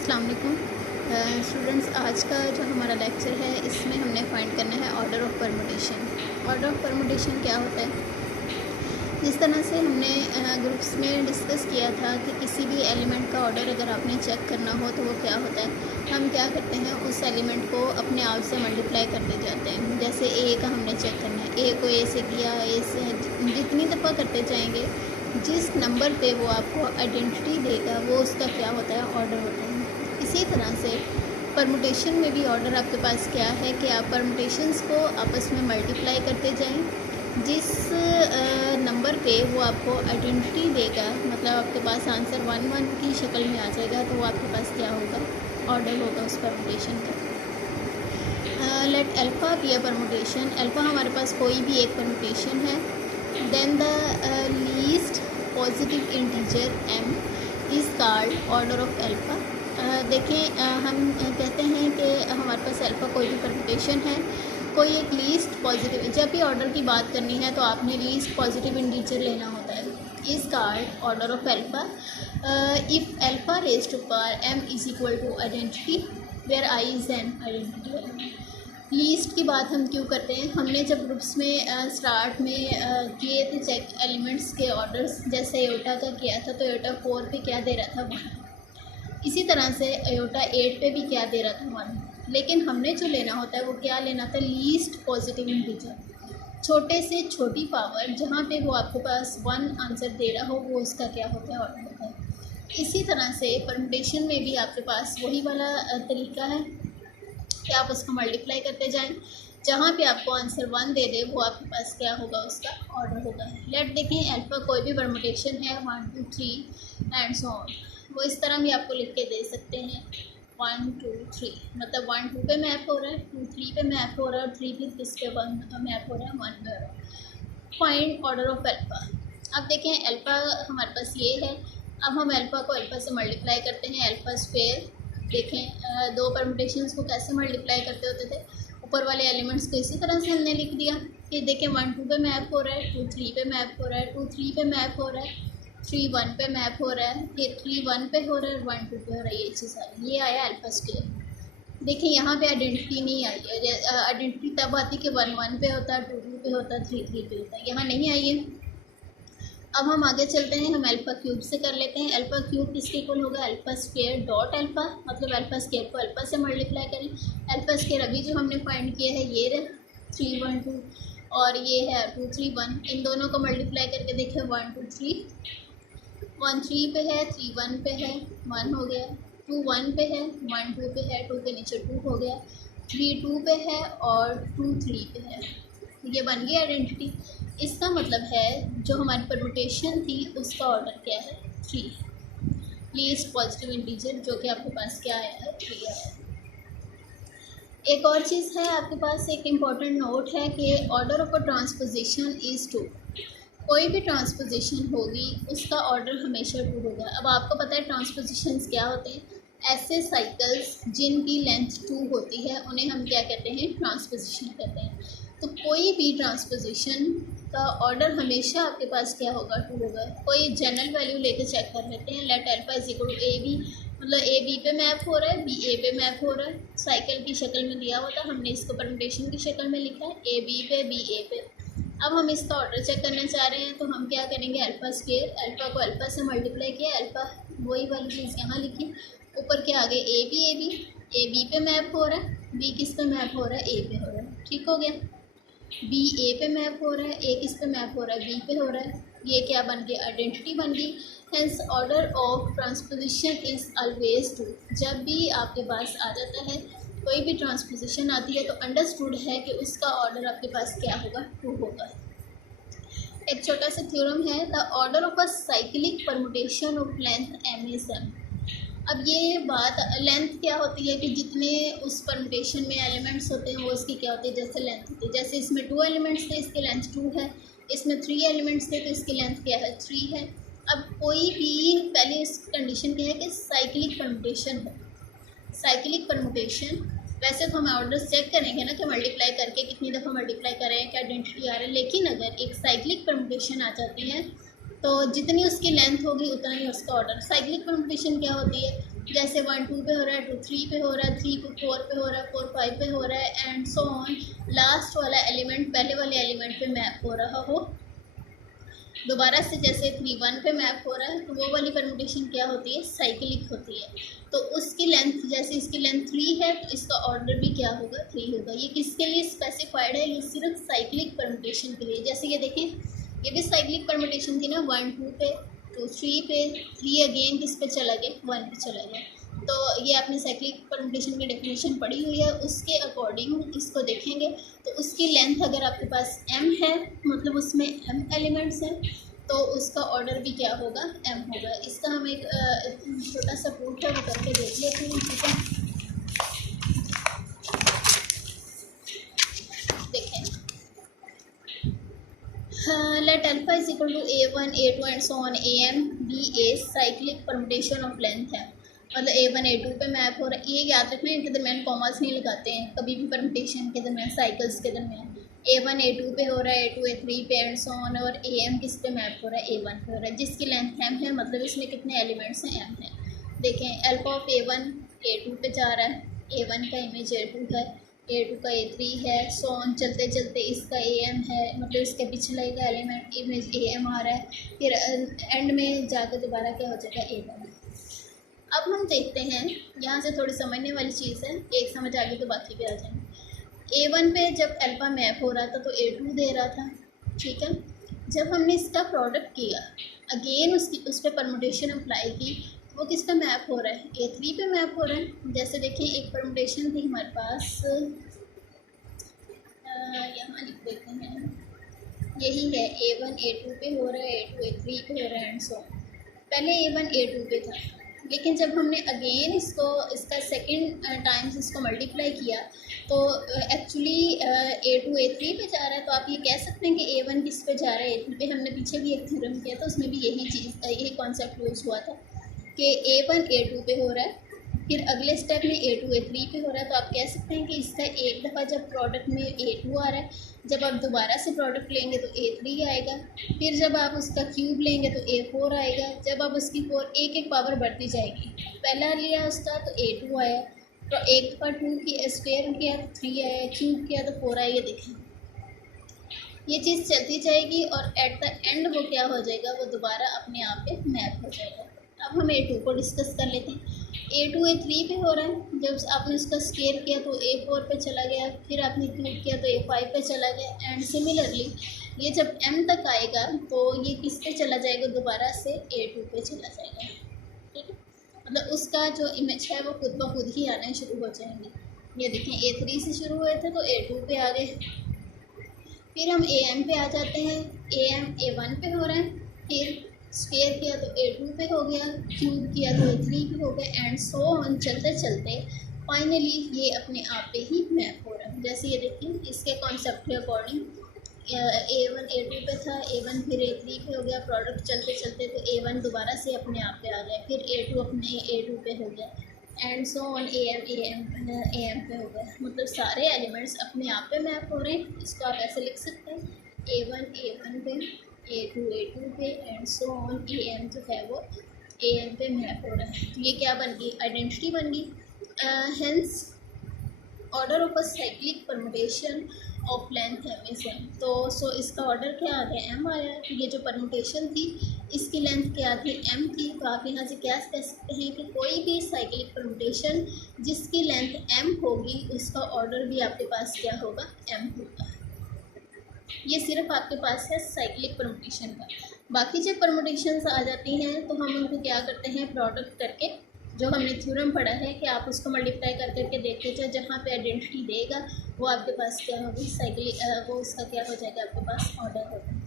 अस्सलाम वालेकुम स्टूडेंट्स। आज का जो हमारा लेक्चर है इसमें हमने फाइंड करना है order of permutation. Order of permutation क्या होता है? जिस तरह से हमने ग्रुप्स में डिस्कस किया था कि किसी भी एलिमेंट का ऑर्डर अगर आपने चेक करना हो तो वो क्या होता है, हम क्या करते हैं उस एलिमेंट को अपने आप से मल्टीप्लाई करते जाते हैं। जैसे ए का हमने चेक करना है, ए को ए से किया, ए से जितनी दफ़ा करते जाएंगे जिस नंबर पे वो आपको आइडेंटिटी देगा वो उसका क्या होता है, ऑर्डर होता है। इसी तरह से परमुटेशन में भी ऑर्डर आपके पास क्या है कि आप परमुटेशंस को आपस में मल्टीप्लाई करते जाएं। जिस नंबर पे वो आपको आइडेंटिटी देगा, मतलब आपके पास आंसर 1 की शक्ल में आ जाएगा, तो वो आपके पास क्या होगा, ऑर्डर होगा उस परमुटेशन का। Let alpha be a permutation. Alpha हमारे पास कोई भी एक परमुटेशन है। Then the least positive integer m is called order of alpha. देखें, हम कहते हैं कि हमारे पास अल्फ़ा कोई भी परमुटेशन है, कोई एक लीस्ट पॉजिटिव, जब भी ऑर्डर की बात करनी है तो आपने लीस्ट पॉजिटिव इंटीजर लेना होता है। Is called order of alpha if alpha raised to power m is equal to identity where i is an identity element. Least की बात हम क्यों करते हैं? हमने जब ग्रुप्स में स्टार्ट में किए थे चेक एलिमेंट्स के ऑर्डर्स, जैसे एयोटा का किया था तो एयोटा 4 पे क्या दे रहा था, 1। इसी तरह से एयोटा 8 पे भी क्या दे रहा था, 1। लेकिन हमने जो लेना होता है वो क्या लेना था, लीस्ट पॉजिटिव इंटीजर, छोटे से छोटी पावर जहाँ पे वो आपके पास 1 आंसर दे रहा हो वो उसका क्या होता है, ऑर्डर होता है। इसी तरह से परमुटेशन में भी आपके पास वही वाला तरीका है कि आप उसको मल्टीप्लाई करते जाएं, जहाँ पे आपको आंसर 1 दे दे वो आपके पास क्या होगा, उसका ऑर्डर होगा। लेट देखें, अल्फ़ा कोई भी परमुटेशन है 1 2 3 एंड सो ऑन, वो इस तरह भी आपको लिख के दे सकते हैं 1 2 3, मतलब 1 2 पे मैप हो रहा है, 2 3 पे मैप हो रहा है और 3 फिर किस पे मैप हो रहा है, 1 पे हो रहा है। Find order of alpha. अब देखें, अल्फ़ा हमारे पास ये है। अब हम अल्फ़ा को अल्फ़ा से मल्टीप्लाई करते हैं, अल्फ़ा स्क्वायर। देखें, दो परमुटेशंस को कैसे मल्टीप्लाई करते होते थे, ऊपर वाले एलिमेंट्स को इसी तरह से हमने लिख दिया कि देखें 1 2 पे मैप हो रहा है, 2 3 पे मैप हो रहा है, 2 3 पे मैप हो रहा है, 3 1 पे मैप हो रहा है, फिर 3 1 पे हो रहा है, 1 2 पे हो रहा है। ये चीज़ आई, ये आया अल्फ़ा स्क्वायर। देखें यहाँ पे आइडेंटिटी नहीं आई है। आइडेंटिटी तब आती कि 1 1 पे होता है, 2 2 पे होता है, 3 3 पे होता है, यहाँ नहीं आई है। अब हम आगे चलते हैं, हम अल्फ़ा क्यूब से कर लेते हैं। अल्फ़ा क्यूब किसके इक्वल होगा, अल्फ़ा स्क्वायर डॉट अल्फ़ा, मतलब अल्फ़ा स्क्वायर को अल्फ़ा से मल्टीप्लाई करें। अल्फ़ा स्क्वायर अभी जो हमने फाइंड किया है ये रहा 3 1 2 और ये है 2 3 1, इन दोनों को मल्टीप्लाई करके देखें 1 2 3, 1 3 पे है, 3 1 पे है, 1 हो गया, 2 1 पे है, 1 2 पे है, 2 के नीचे 2 हो गया, 3 2 पे है और 2 3 पे है। ये बन गई आइडेंटिटी। इसका मतलब है जो हमारी परमुटेशन थी उसका ऑर्डर क्या है, 3। लीस्ट पॉजिटिव इंटीजर जो कि आपके पास क्या आया है, 3 आया है। एक और चीज़ है आपके पास, एक इम्पॉर्टेंट नोट है कि order of a transposition is 2। कोई भी ट्रांसपोजिशन होगी उसका ऑर्डर हमेशा 2 होगा। अब आपको पता है ट्रांसपोजिशंस क्या होते हैं, ऐसे साइकिल्स जिनकी लेंथ 2 होती है उन्हें हम क्या कहते हैं, ट्रांसपोजिशन कहते हैं। तो कोई भी ट्रांसपोजिशन का ऑर्डर हमेशा आपके पास क्या होगा, 2 होगा। कोई जनरल वैल्यू लेके चेक कर लेते हैं। Let alpha is equal to A B, मतलब ए बी पे मैप हो रहा है, बी ए पे मैप हो रहा है, साइकिल की शक्ल में दिया हुआ था, हमने इसको परमुटेशन की शक्ल में लिखा है, ए बी पे बी ए पे। अब हम इसका ऑर्डर चेक करना चाह रहे हैं तो हम क्या करेंगे, अल्फ़ा स्क्वायर, अल्फ़ा को अल्फ़ा से मल्टीप्लाई किया, अल्फ़ा वही वाली चीज़ यहाँ लिखी, ऊपर क्या आ गया, ए बी पे मैप हो रहा है, बी किस पे मैप हो रहा है, ए पे हो रहा है, ठीक हो गया। बी ए पे मैप हो रहा है, ए किस पे मैप हो रहा है, बी पे हो रहा है, ये क्या बन गया, आइडेंटिटी बन गई। Hence order of transposition is always 2। जब भी आपके पास आ जाता है, कोई भी ट्रांसपोजिशन आती है तो अंडरस्टूड है कि उसका ऑर्डर आपके पास क्या होगा, 2 होगा। एक छोटा सा थ्योरम है, the order of a cyclic permutation of length m is m। अब ये बात, लेंथ क्या होती है कि जितने उस परमुटेशन में एलिमेंट्स होते हैं वो उसकी क्या होती है, जैसे लेंथ होती है। जैसे इसमें 2 एलिमेंट्स थे, इसकी लेंथ 2 है, इसमें 3 एलिमेंट्स थे तो इसकी लेंथ क्या है, 3 है। अब कोई भी पहले इस कंडीशन क्या है कि साइक्लिक परमुटेशन है। साइक्लिक परमुटेशन, वैसे तो हम ऑर्डर्स चेक करेंगे ना कि मल्टीप्लाई करके कितनी दफ़ा मल्टीप्लाई करें, क्या आइडेंटिटी आ रहा है, लेकिन अगर एक साइक्लिक परमुटेशन आ जाती है तो जितनी उसकी लेंथ होगी उतना ही उसका ऑर्डर। साइक्लिक परमुटेशन क्या होती है, जैसे 1 2 पे हो रहा है, 2 3 पे हो रहा है, 3 4 पे हो रहा है, 4 5 पे हो रहा है, एंड सो ऑन लास्ट वाला एलिमेंट पहले वाले एलिमेंट पे मैप हो रहा हो। दोबारा से जैसे 3 1 पे मैप हो रहा है, तो वो वाली परमुटेशन क्या होती है, साइक्लिक होती है। तो उसकी लेंथ, जैसे इसकी लेंथ 3 है, तो इसका ऑर्डर भी क्या होगा, 3 होगा। ये किसके लिए स्पेसिफाइड है, ये सिर्फ साइक्लिक परमुटेशन के लिए। जैसे ये देखें, ये भी साइक्लिक परमुटेशन थी ना, 1 2 पे, 2 3 पे, 3 अगेन किस पे चला गया, 1 पे चला गया। तो ये आपने साइक्लिक परमुटेशन की डेफिनेशन पढ़ी हुई है, उसके अकॉर्डिंग इसको देखेंगे। तो उसकी लेंथ अगर आपके पास m है, मतलब उसमें m एलिमेंट्स हैं, तो उसका ऑर्डर भी क्या होगा, m होगा। इसका हम एक छोटा सा प्रूफ है वो करके देख लेते हैं, ठीक है। देखें, let alpha is equal to a1 a2 and so on am be a cyclic permutation of length है, मतलब a1 a2 पे मैप हो रहा है। ये याद रखना, इनके दरमियान कॉमास नहीं लगाते हैं कभी भी परमुटेशन के दरमियान, साइकिल्स के दरमियान। a1 a2 पे हो रहा है, a2 a3 पे एंड सो ऑन, और am किस पे मैप हो रहा है, a1 पे हो रहा है, जिसकी लेंथ m है, मतलब इसमें कितने एलिमेंट्स हैं, m है। देखें, अल्फा ऑफ a1 a2 पे जा रहा है, a1 का इमेज a2 है, a2 का a3 है, सो ऑन चलते चलते इसका am है, मतलब इसके पिछले का एलिमेंट इमेज am आ रहा है, फिर एंड में जाकर दोबारा क्या हो जाएगा, a1। अब हम देखते हैं, यहाँ से थोड़ी समझने वाली चीज़ है, एक समझ आ गई तो बाकी भी आ जाएंगे। a1 पे जब अल्फा मैप हो रहा था तो a2 दे रहा था, ठीक है। जब हमने इसका प्रोडक्ट किया, अगेन उस पर परमुटेशन अप्लाई की, वो किस पे मैप हो रहा है, a3 पे मैप हो रहा है। जैसे देखिए, एक परमुटेशन थी हमारे पास, यहाँ लिख देते हैं, यही है, a1 a2 पे हो रहा है, a2 a3 पे हो रहा है एंड सो। पहले a1 a2 पे था, लेकिन जब हमने अगेन इसका सेकंड टाइम्स इसको मल्टीप्लाई किया, तो एक्चुअली a2 a3 पे जा रहा है। तो आप ये कह सकते हैं कि a1 किस पे जा रहा है, a3 पे। हमने पीछे भी एक थ्योरम किया था, उसमें भी यही कॉन्सेप्ट यूज़ हुआ था कि a1 a2 पे हो रहा है, फिर अगले स्टेप में a2 a3 पे हो रहा है। तो आप कह सकते हैं कि इसका एक दफ़ा जब प्रोडक्ट में a2 आ रहा है, जब आप दोबारा से प्रोडक्ट लेंगे तो a3 आएगा, फिर जब आप उसका क्यूब लेंगे तो a4 आएगा, जब आप उसकी 4 एक एक पावर बढ़ती जाएगी। पहला लिया उसका तो a2 आया, तो एक दफ़ा 2 की स्क्वायर किया तो 3 आया, क्यूब किया तो 4 आया। ये देखें, ये चीज़ चलती जाएगी और एट द एंड वो क्या हो जाएगा, वो दोबारा अपने आप पे मैप हो जाएगा। अब हम a2 को डिस्कस कर लेते हैं। a2 a3 पे हो रहा है, जब आपने उसका स्क्वायर किया तो a4 पे चला गया, फिर आपने क्यूब किया तो a5 पे चला गया, एंड सिमिलरली ये जब m तक आएगा तो ये किस पे चला जाएगा, दोबारा से a2 पे चला जाएगा, ठीक है। मतलब उसका जो इमेज है वो खुद ब खुद ही आना शुरू हो जाएंगे। ये देखें, a3 से शुरू हुए थे तो a2 पे आ गए, फिर हम am पे आ जाते हैं, am a1 पे हो रहा है, फिर स्क्वायर किया तो a2 पे हो गया, क्यूब किया तो a3 पे हो गया, एंड सो ऑन चलते चलते फाइनली ये अपने आप पे ही मैप हो रहा है। जैसे ये देखिए, इसके कॉन्सेप्ट के अकॉर्डिंग a1 a2 पे था, a1 फिर a3 पे हो गया, प्रोडक्ट चलते चलते तो a1 दोबारा से अपने आप पे आ गया, फिर a2 अपने a2 पे हो गया, एंड सो ऑन am पे हो गया। मतलब सारे एलिमेंट्स अपने आप पे मैप हो रहे हैं। इसको आप ऐसे लिख सकते हैं, a1 पे, a2 a2 पे, एंड सो ऑन am जो है वो am पे मैप हो रहा है। तो ये क्या बन गई, आइडेंटिटी बन गई। Hence order of a cyclic permutation of length m is m। तो सो इसका ऑर्डर क्या आ गया, m आया। तो ये जो परमुटेशन थी इसकी लेंथ क्या थी, m थी। तो आप यहाँ से क्या कह सकते हैं कि कोई भी साइक्लिक परमुटेशन जिसकी लेंथ m होगी, उसका ऑर्डर भी आपके पास क्या होगा, m होगा। ये सिर्फ आपके पास है साइक्लिक परमुटेशन का। बाकी जब परमुटेशंस आ जाती हैं तो हम उनको क्या करते हैं, प्रोडक्ट करके, जो हमने थ्योरम पढ़ा है कि आप उसको मल्टीप्लाई कर करके देखते जाओ, जहाँ पे आइडेंटिटी देगा वो आपके पास क्या होगी, साइक्लिक, वो उसका क्या हो जाएगा, आपके पास ऑर्डर होगा।